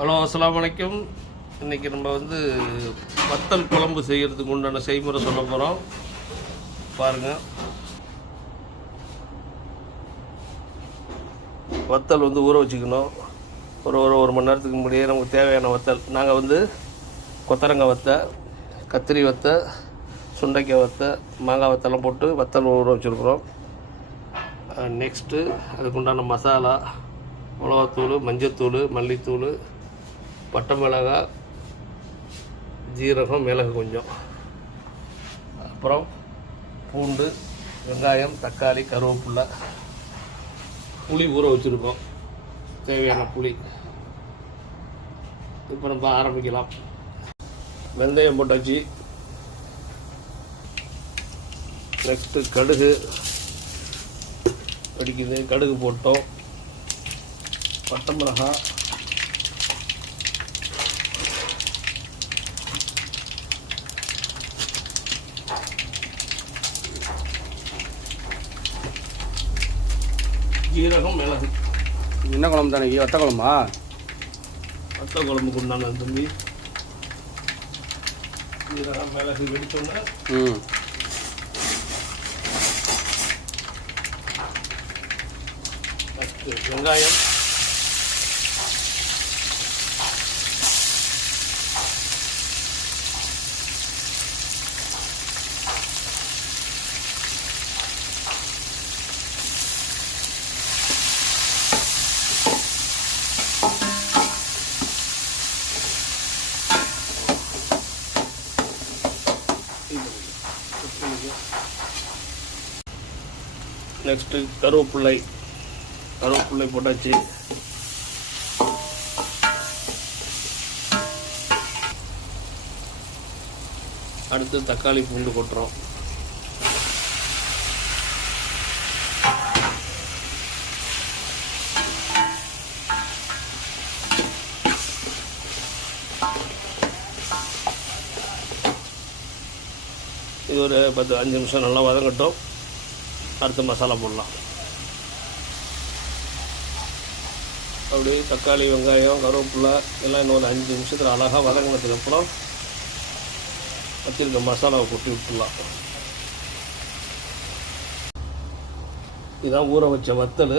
Hello அஸ்லாம் வலைக்கும் இன்றைக்கி நம்ம வந்து வத்தல் குழம்பு செய்கிறதுக்கு உண்டான செய்முறை சொல்ல போகிறோம் பாருங்கள் வத்தல் வந்து ஊற வச்சுக்கணும். ஒரு ஒரு ஒரு மணி நேரத்துக்கு முன்னாடியே நமக்கு தேவையான வத்தல். நாங்கள் வந்து கொத்தரங்காய் வத்தை கத்திரி வத்தை சுண்டைக்காய் வத்தை மாங்காய் வத்தெல்லாம் போட்டு வத்தல் ஊற வச்சுருக்குறோம். நெக்ஸ்ட்டு அதுக்குண்டான மசாலா மிளகாத்தூள் மஞ்சத்தூள் மல்லித்தூள் பட்டை மிளகா ஜீரகம் மிளகு கொஞ்சம். அப்புறம் பூண்டு வெங்காயம் தக்காளி கருவேப்பில்ல புளி ஊற வச்சுருக்கோம். தேவையான புளி. இப்போ நம்ம ஆரம்பிக்கலாம். வெந்தயம் போட்டாச்சு. நெக்ஸ்ட்டு கடுகு. வெடிக்குது. கடுகு போட்டோம். பட்டை மிளகாய் ஜீரகம் மிளகு. என்ன குழம்பு தானே வத்த குழம்பா? வத்த குழம்புக்கு உண்டான தம்பி ஜீரகம் மிளகு வெடிச்சோன்னே. ம். வெங்காயம். நெக்ஸ்ட்டு கருவேப்பிள்ளை. கருவேப்பிள்ளை போட்டாச்சு. அடுத்து தக்காளி பூண்டு கொட்டுறோம் இது ஒரு பத்து அஞ்சு நிமிஷம் நல்லா வதங்கட்டும். அடுத்து மசாலா போடலாம். அப்படி தக்காளி வெங்காயம் கருவேப்பிலை எல்லாம் இன்னும் ஒரு அஞ்சு நிமிஷத்தில் அழகாக வதங்கினதுக்கப்புறம் வச்சிருக்க மசாலாவை கொட்டி விட்டுடலாம். இதுதான் ஊற வச்ச வத்தல்.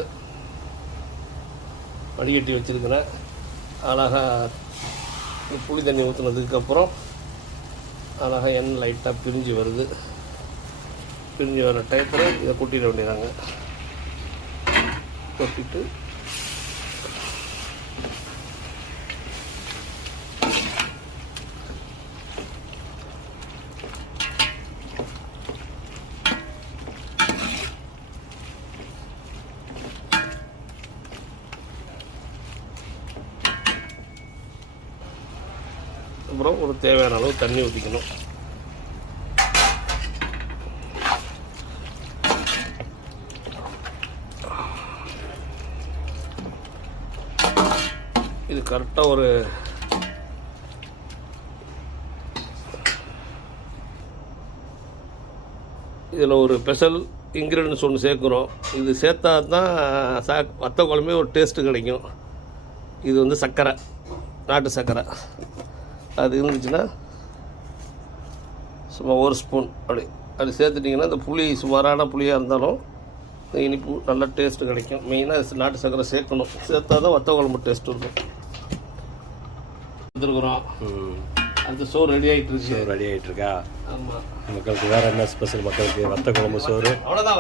வடிகட்டி வச்சுருக்கிறேன் அழகாக புளி தண்ணி ஊற்றுனதுக்கப்புறம் அழகாக எண்ணெய் லைட்டாக பிரிஞ்சு வருது. பிரிஞ்சு வர டயத்தில் இதை கொட்டிட வேண்டியதாங்க. கொட்டிட்டு அப்புறம் ஒரு தேவையான அளவு தண்ணி ஊற்றிக்கணும் இது கரெக்டாக ஒரு இதில் ஒரு ஸ்பெஷல் இன்க்ரீடியன்ஸ் ஒன்று சேர்க்குறோம். இது சேர்த்தா தான் சா வத்த குழம்பே ஒரு டேஸ்ட்டு கிடைக்கும். இது வந்து சர்க்கரை நாட்டு சர்க்கரை. அது இருந்துச்சுன்னா சும்மா ஒரு ஸ்பூன் அப்படி. அது சேர்த்துட்டிங்கன்னா இந்த புளி சுமாரான புளியாக இருந்தாலும் இந்த இனிப்பு நல்ல டேஸ்ட்டு கிடைக்கும். மெயினாக நாட்டு சர்க்கரை சேர்க்கணும். சேர்த்தா தான் வத்த குழம்பு டேஸ்ட் இருக்கும். வந்துருக்குறோம் ம். அடுத்து சோறு ரெடி ஆகிட்டு இருக்கு. சோறு ரெடி ஆகிட்டு இருக்கா? ஆமாம் மக்களுக்கு வேற என்ன ஸ்பெஷல் மக்களுக்கு வத்த குழம்பு சோறு? அவ்வளோதான்